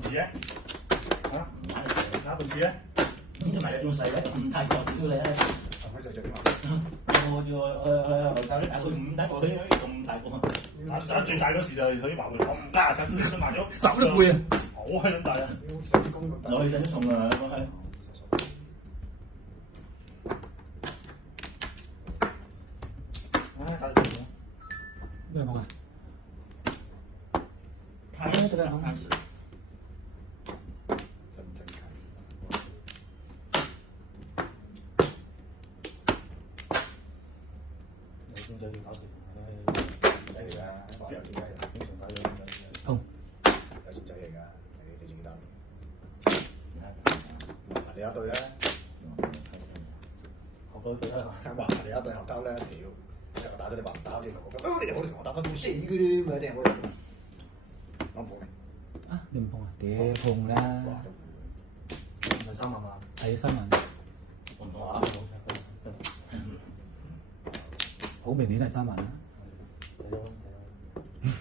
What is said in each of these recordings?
半次咧？嚇？打半次咧？咁同埋你仲細咧，唔太過少你咧。10歲最點啊？我後生啲大佢唔大個，佢咁大個。打最大嗰時就係佢話會咁大，就先賣咗10倍啊！好閪咁大啊！攞起身都重啊，咁係。唉，打到點啊？咩講啊？開始了，開始了。你先就要搞掂，仔嚟㗎，有錢仔嚟，經常搞嘢痛。有錢仔嚟㗎，你自己擔。你有一對咧，學到佢啦。話你有一對後溝咧，屌！一個打咗你話唔打，好似同我你好同我打翻死嗰啲咁嘅啲，我講唔講你？啊，你唔碰啊？屌碰啦！唔係3萬嘛？係新聞，我唔話。好明顯係3萬啦。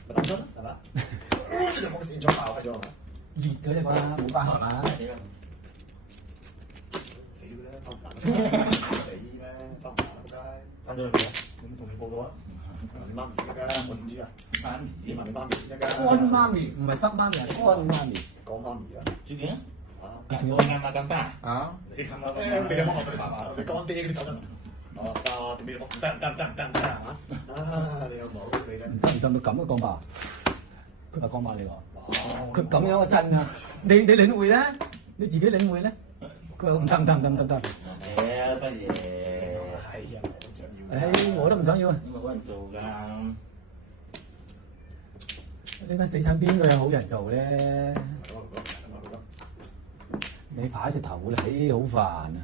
咪諗出啦，係嘛？你有冇線咗爆開咗係嘛？熱咗隻啩，冇關係嘛。死啦！偷唔打，死咩？偷唔打仆街！翻咗去未啊？咁同你報到啊？你媽咪㗎，我唔知啊。媽咪，你問你媽咪先得㗎。乾媽咪唔係濕媽咪，係乾媽咪。講媽咪啊！最緊啊！我啱啱咁爸。啊！你冚啦！你有冇學到你爸爸？你乾爹嗰啲手震？哦，得點樣？得係嘛？啊！你有冇你咧？唔得到咁嘅講法，佢話講法你話，佢咁樣啊真啊！你領會咧，你自己領會咧，佢話唔得。誒，不如。係啊，我都唔想要。誒，我都唔想要啊！因為冇人做㗎。呢間死產邊個有好人做咧？你快隻頭啦，唉，好煩啊！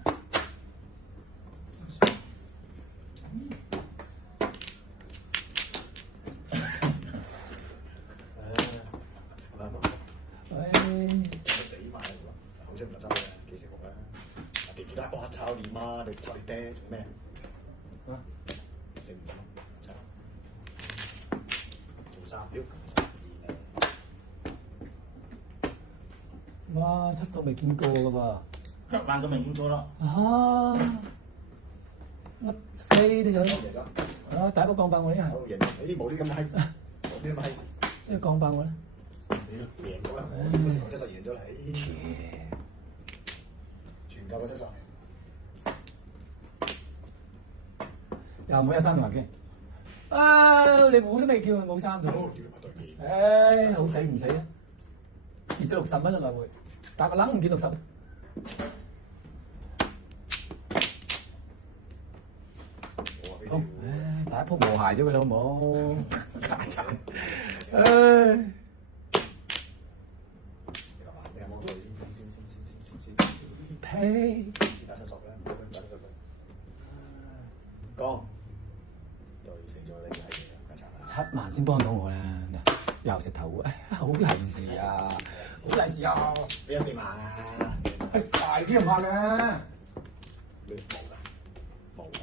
死埋啦！好似唔得收嘅，幾時復咧？記住啦！哇！炒你媽，你炒你爹做咩？啊！食唔到，做3秒。哇，7叔未見過㗎噃。黑板都未見過咯。啊！乜4都有。贏咗。啊！第一個鋼板我呢係。好贏！咦，冇啲咁嘅閪事，冇啲咁嘅閪事。呢個鋼板我咧。贏咗啦！我嗰時我質素贏咗啦，全夠個質素。又冇1-3條嘅。啊！你糊都未叫佢冇3條。唉，好死唔死啊！蝕咗60蚊一來回，打個冷唔見60。好，唉，第一鋪和諧咗佢啦，好冇？家產，唉。屁！打7索啦，打7索。講對死咗你係家產。 7萬先幫到我啦，又食頭，唉，好利是啊，好利是啊！俾咗4萬啊！大啲唔怕嘅。冇㗎，冇㗎。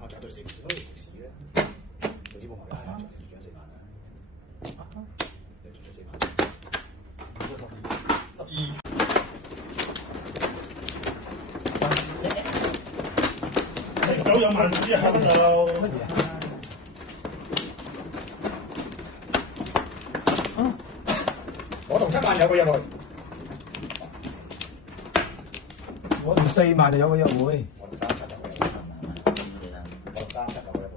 啊，就對4萬，好事咧。早知冇埋啦，仲獎4萬啦。你仲獎4萬？12。9有萬之後就乜嘢啊？我同7萬有個約會，我同4萬就有個約會。我同37有個約會，我同37有個約會。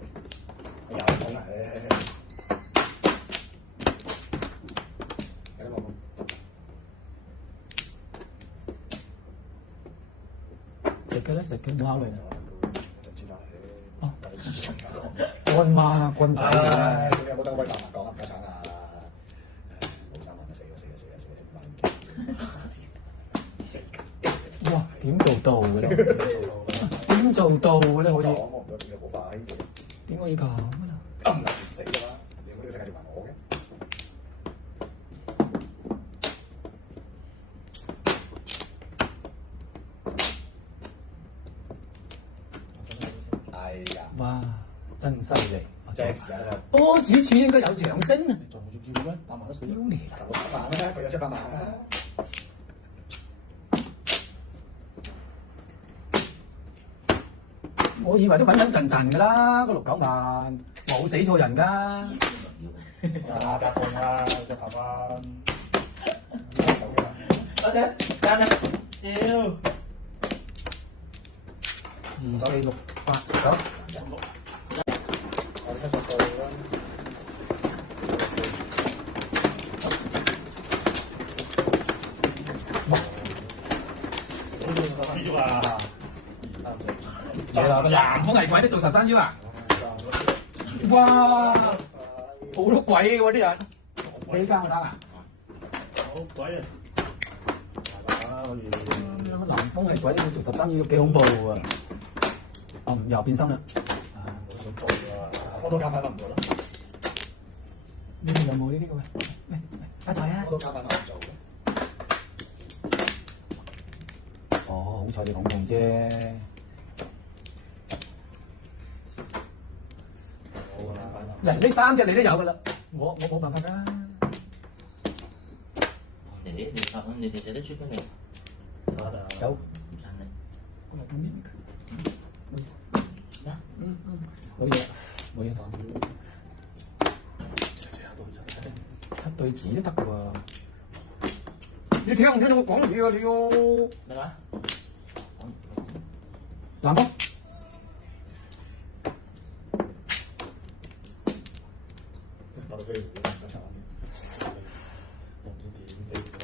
又講啦，有得冇？食嘅咧，食嘅冇考慮啦。就知啦，哦，乾媽啊，乾仔啊！你有冇等位白馬講啊？家產啊！冇3萬就死啦！哇，點做到嘅咧？點做到嘅咧？好似我唔到點解好快？點可以咁啊？咁難死㗎嘛！你估呢個世界要還我嘅？係㗎，哇，真犀利！正時啊！波主處應該有掌聲啊！仲要叫咩？打埋得死。屌你！打我3萬啦，佢有700萬啦。我以為都穩穩陣陣㗎啦，個6、9萬冇死錯人㗎。啊，夾痛啊，隻頭髮。多謝，啱啦，屌2、4、6、8、9。我哋70到啦。呢招啊！2、3、4。嘢啦，南方藝鬼都做13招啊！哇，好多鬼喎啲人，你間我打啊！好鬼啊！南方藝鬼都做13招，幾恐怖喎！又變心啦！冇想做啊！我都加翻唔做啦。呢啲有冇呢啲嘅喂？喂，發財啊！我都加翻唔做嘅。哦，好彩你講中啫。人呢3隻你都有㗎啦，我冇辦法㗎。你哋寫得出嘅你？有。唔信你。冇嘢，冇嘢講。7對子都得㗎喎。你聽唔聽到我講嘢啊你喎？咩話？南方。打到飛回嘅，等陣先。唔知點飛啩？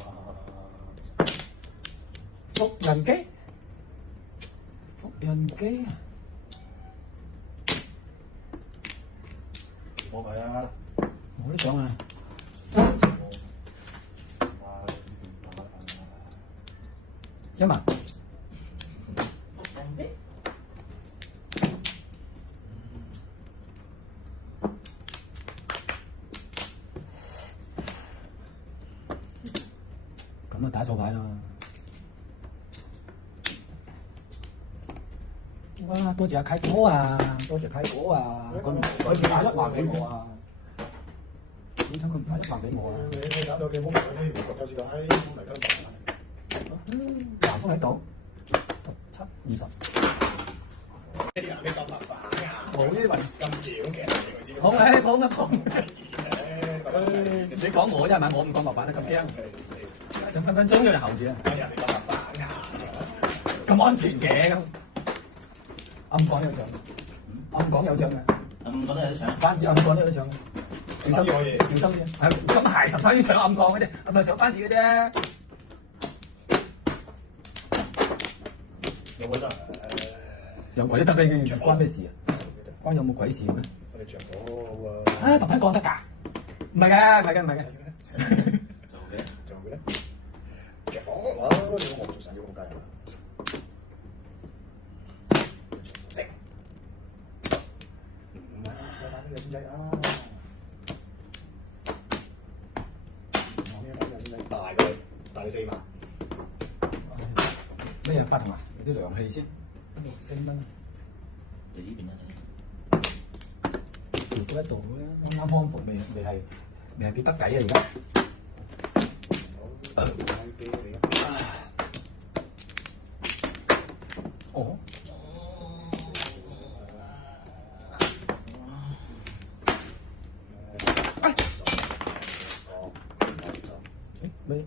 複印機，複印機。冇計啊！我都想啊。1萬。咁啊打錯牌啦！哇，多謝阿啟哥啊，多謝啟哥啊，佢唔打1萬俾我啊！點解佢唔打1萬俾我啊？你打到嘅冇飛回，有時就喺嚟跟埋。南方喺度，17、20。你咁麻煩啊！冇呢啲運咁巧嘅，捧啊捧啊捧！你講我啫係咪？我唔講白板啊，咁驚，就分分鐘有人候住啊！哎呀，你咁麻煩啊！咁安全嘅咁，暗港有獎，暗港有獎嘅，咁覺得有啲搶。班子暗港都有獎嘅，小心小心啲。係咁係13要搶暗港嘅啫，係咪搶班子嘅啫？有冇得？有鬼都得嘅，關咩事啊？關有冇鬼事咩？我哋着火喎。啊，白板講得㗎？唔係嘅，唔係嘅，唔係嘅。做嘅。做嘅咧？着火，我做上要好計啊！食。我打呢個先仔啊！我呢個打呢個先仔大佢，大你4萬。咩啊？同埋有啲涼氣先，6、4蚊。你呢邊啊你？調高一度啦，啱康復未係幾得計啊而家。好，俾你啊！哦。咩？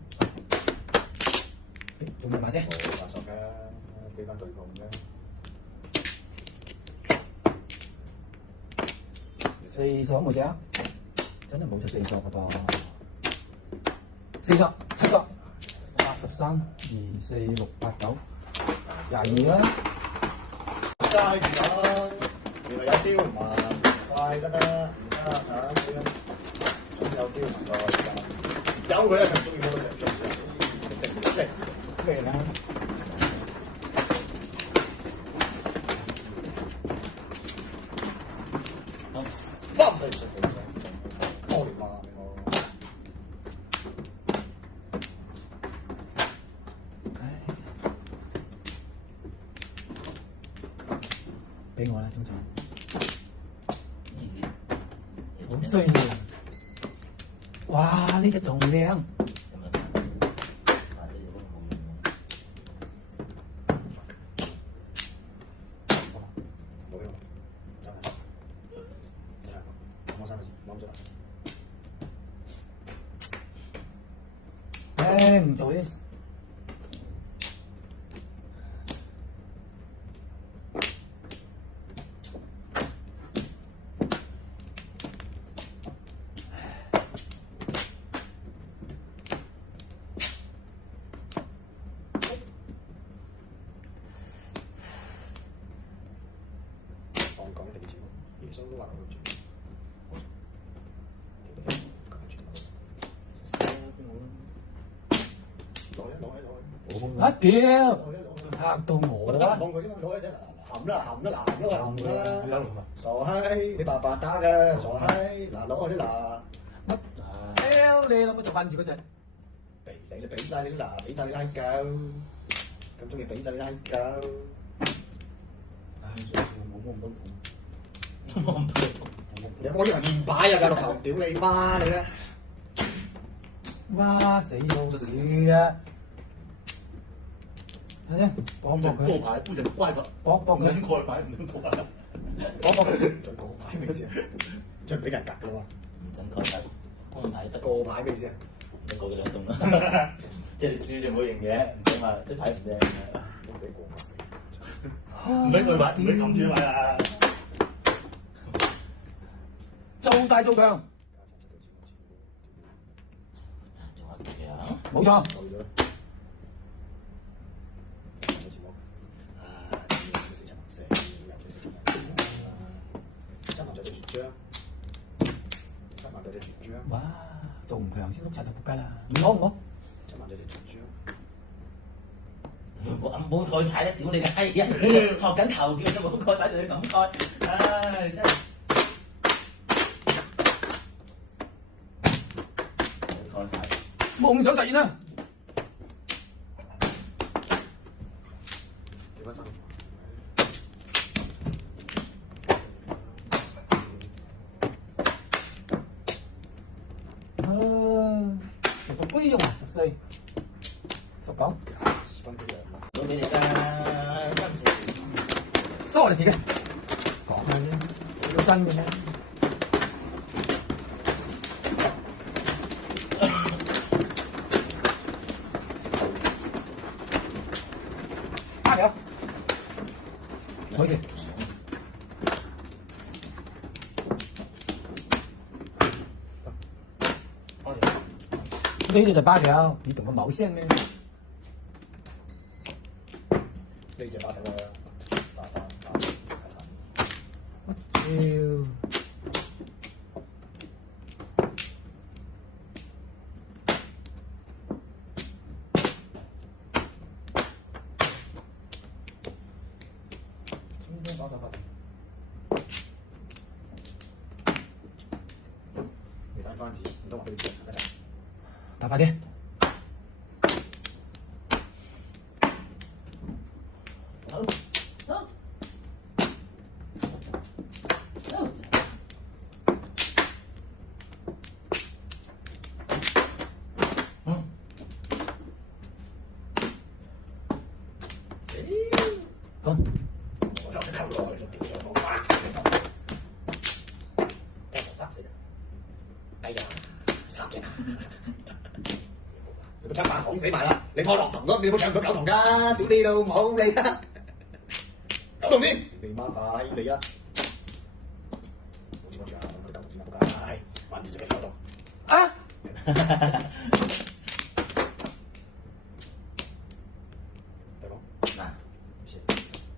仲有埋啫。冇話索嘅，俾翻對抗啫。4索冇隻啊！真係冇隻4索嘅噃。4索、7索、13、2、4、6、8、9、22啦。齋住啦，原來有雕唔係快得啦，而家想點？總有雕唔再有佢咧，就中意好多人中意，食咩啦？哇！唔係食嘅，多年嘛你我。俾我啦，總裁。好需要。呢隻仲靚。咁啊，或者如果冇用冇用，真係真係我三個字冇咗。誒唔做呢？講一定節目，耶穌都話我做。啊屌！嚇到我啦！望佢啫嘛，攞一隻含啦含啦嗱都係含啦。有龍啊！傻閪，你白白打嘅傻閪，嗱攞開啲嗱。屌你諗乜就瞓住嗰隻？俾你俾晒你啲嗱，俾晒你拉狗，咁中意俾晒你拉狗。唉，冇咁多錢。冇咁多。你我以為面擺啊，架六頭屌你媽你啊！哇死老鼠啊！睇先，搏搏佢，過牌不能怪吧？唔搏搏佢，能蓋牌，唔能蓋牌。搏搏佢。再過牌咩意思啊？即係俾人格嘅喎。唔准蓋牌，官牌不過牌咩意思啊？你過佢兩棟啦。即係你輸就冇贏嘅，唔使話啲牌唔正。都俾過牌。唔俾蓋牌，唔俾冚住牌啊！做大做強，仲有強。冇錯。夠咗啦。有節目。啊！七萬就對絕張，七萬對絕張，哇！做唔強先碌柒就仆街啦！唔好唔好，七萬對絕張。我冇蓋牌咧，屌你嘅閪！學緊球叫都冇蓋牌，就要咁蓋。唉，真係。蓋牌。夢想實現啦！幾分鐘？個杯用14、19，分幾兩？到你哋㗎，真係。疏你自己講下啫，要真嘅咩？加油！冇事。呢隻就8條，你同個冇聲咩？呢隻八條啊！我屌！你單番字，唔通話俾你知得㗎？打快啲！好，好，好。好，我就溝落去，屌我發死你！聽我發死你！哎呀，三隻！你個槍把捅死埋啦！你拖落堂咯，你冇唱到九堂㗎！屌你老母你啊！九堂先，你媽快你啊！冇住冇住啊！我哋九堂先啦，仆街！玩住就俾九堂。啊！對冇？嗱，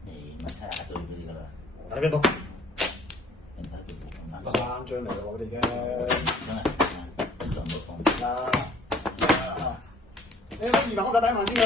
你咪猜下對嗰啲㗎啦。打邊波？人家叫冇咁三難。張嚟喎，我哋嘅。真係，一上冇放。嗱，你可以講我打第一萬先啦。